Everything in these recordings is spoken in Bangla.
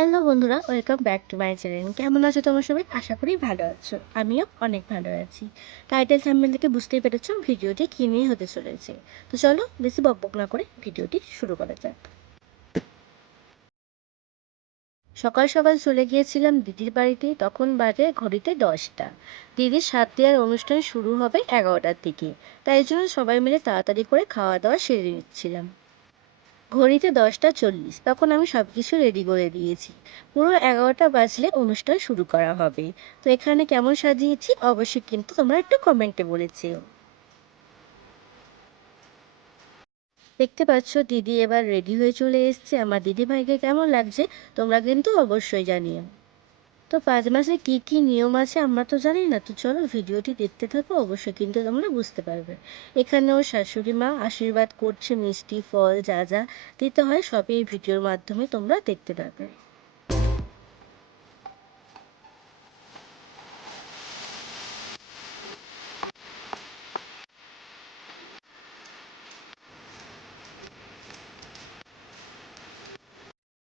হ্যালো বন্ধুরা, welcome back to my channel. কেমন আছো তোমরা সবাই? আশা করি ভালো আছো। আমিও অনেক ভালো আছি। টাইটেল থাম্বনেল থেকে বুঝতেই পেরেছো ভিডিওটি কী নিয়ে হতে চলেছে। তো চলো বেশি বকবক না করে ভিডিওটি শুরু করা যাক। সকাল সকাল চলে গিয়েছিলাম দিদির বাড়িতে। তখন বাজে ঘড়িতে 10টা। দিদির সাত দেওয়ার অনুষ্ঠান শুরু হবে 11টার দিকে। তাই জন্য সবাই মিলে তাড়াতাড়ি করে খাওয়া দাওয়া সেরে নিচ্ছিলাম। ঘড়িতে 10টা 40, তখন আমি সব কিছু রেডি করে দিয়েছি। পুরো 11টা বাজলে অনুষ্ঠান শুরু করা হবে। তো এখানে কেমন সাজিয়েছি অবশ্যই কিন্তু তোমরা একটু কমেন্টে বলেছিও। দেখতে পাচ্ছ দিদি এবার রেডি হয়ে চলে এসছে। আমার দিদি ভাইকে কেমন লাগছে তোমরা কিন্তু অবশ্যই জানিও। তো 5 মাসে কি কি নিয়ম আছে আমরা তো জানি না। তো চলো ভিডিওটি দেখতে থাকো, অবশ্যই কিন্তু তোমরা বুঝতে পারবে। এখানে ওর শাশুড়ি মা আশীর্বাদ করছে, মিষ্টি ফল যা যা দিতে হয় সবই এই ভিডিওর মাধ্যমে তোমরা দেখতে পাবে।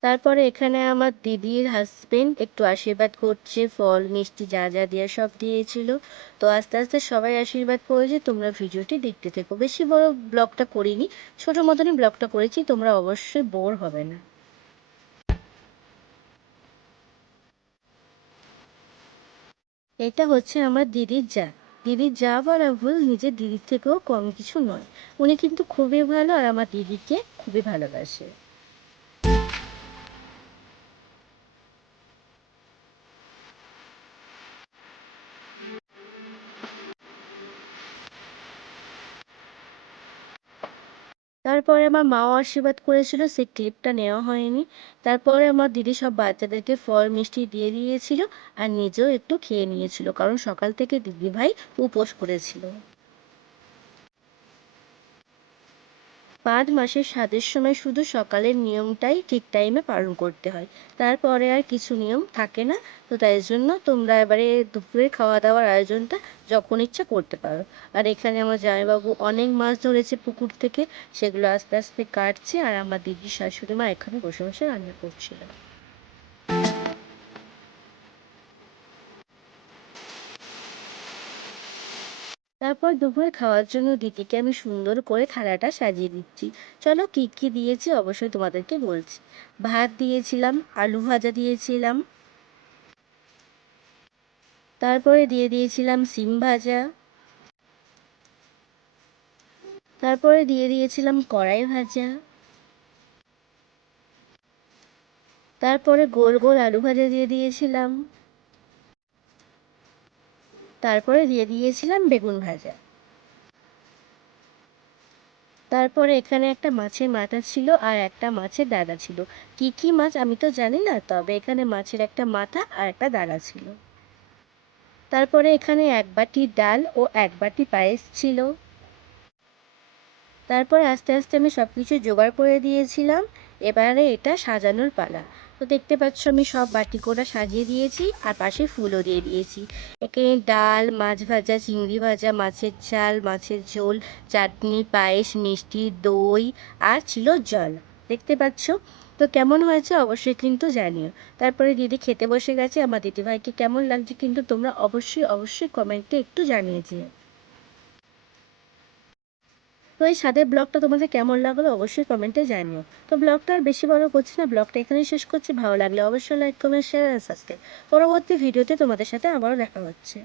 তারপরে এখানে আমার দিদির হাজবেন্ড একটু আশীর্বাদ করছে, ফল মিষ্টি যা যা দেওয়া সব দিয়েছিল। তো আস্তে আস্তে সবাই আশীর্বাদ করেছে। তোমরা ভিডিওটি দেখতে থেকো। বেশি বড় ব্লগটা করিনি, ছোট মতনই ব্লগটা করেছি, তোমরা অবশ্যই বোর হবে না। এটা হচ্ছে আমার দিদির যা। দিদির যা বলা ভুল, নিজের দিদির থেকেও কম কিছু নয়। উনি কিন্তু খুবই ভালো আর আমার দিদিকে খুবই ভালোবাসে। তারপরে আমার মাও আশীর্বাদ করেছিল, সেই ক্লিপটা নেওয়া হয়নি। তারপরে আমার দিদি সব বাচ্চাদেরকে ফল মিষ্টি দিয়ে দিয়েছিল আর নিজেও একটু খেয়ে নিয়েছিল, কারণ সকাল থেকে দিদি ভাই উপোস করেছিল। 5 মাসের স্বাদের সময় শুধু সকালের নিয়মটাই ঠিক টাইমে পালন করতে হয়। তারপরে আর কিছু নিয়ম থাকে না। তো তাই জন্য তোমরা এবারে দুপুরে খাওয়া দাওয়ার আয়োজনটা যখন ইচ্ছা করতে পারো। আর এখানে আমার জামাইবাবু অনেক মাছ ধরেছে পুকুর থেকে, সেগুলো আস্তে আস্তে কাটছে আর আমার দিদির শাশুড়ি মা এখানে বসে বসে রান্না করছিল। তারপর দুপুরে খাওয়ার জন্য দিদিকে আমি সুন্দর করে থালাটা সাজিয়ে দিচ্ছি। চলো কি কি দিয়েছি অবশ্যই তোমাদেরকে বলছি। ভাত দিয়েছিলাম, আলু ভাজা দিয়েছিলাম, তারপরে দিয়ে দিয়েছিলাম সিম ভাজা, তারপরে দিয়ে দিয়েছিলাম কড়াই ভাজা, তারপরে গোল গোল আলু ভাজা দিয়ে দিয়েছিলাম, তারপরে দিয়ে দিয়েছিলাম বেগুন ভাজা। তারপরে এখানে একটা মাছের মাথা ছিল আর একটা মাছের ডাঁটা ছিল। কি কি মাছ আমি তো জানি না, তবে এখানে মাছের একটা মাথা আর একটা ডাঁটা ছিল। তারপরে এখানে 1 বাটি ডাল ও 1 বাটি পায়েস ছিল। তারপর আস্তে আস্তে আমি সব কিছু জোগাড় করে দিয়েছিলাম। এবারে এটা সাজানোর পালা। তো দেখতে পাচ্ছ আমি সব বাটি করে সাজিয়ে দিয়েছি আর পাশে ফুলও দিয়ে দিয়েছি। এখানে ডাল, মাছ ভাজা, চিংড়ি ভাজা, মাছের ঝাল, মাছের ঝোল, চাটনি, পায়েস, মিষ্টি, দই আর ছিল জল। দেখতে পাচ্ছ? তো কেমন হয়েছে অবশ্যই কিন্তু জানিও। তারপরে দিদি খেতে বসে গেছে। আমার দিদিভাইকে কেমন লাগছে কিন্তু তোমরা অবশ্যই অবশ্যই কমেন্টে একটু জানিয়ে দিও। তো এই স্বাদের ব্লগটা তোমাদের কেমন লাগলো অবশ্যই কমেন্টে জানিও। তো ব্লগটা আর বেশি বড় করছি না, ব্লগটা এখানেই শেষ করছি। ভালো লাগলে অবশ্যই লাইক কমেন্ট শেয়ার আর সাবস্ক্রাইব। পরবর্তী ভিডিওতে তোমাদের সাথে আবারও দেখা হচ্ছে।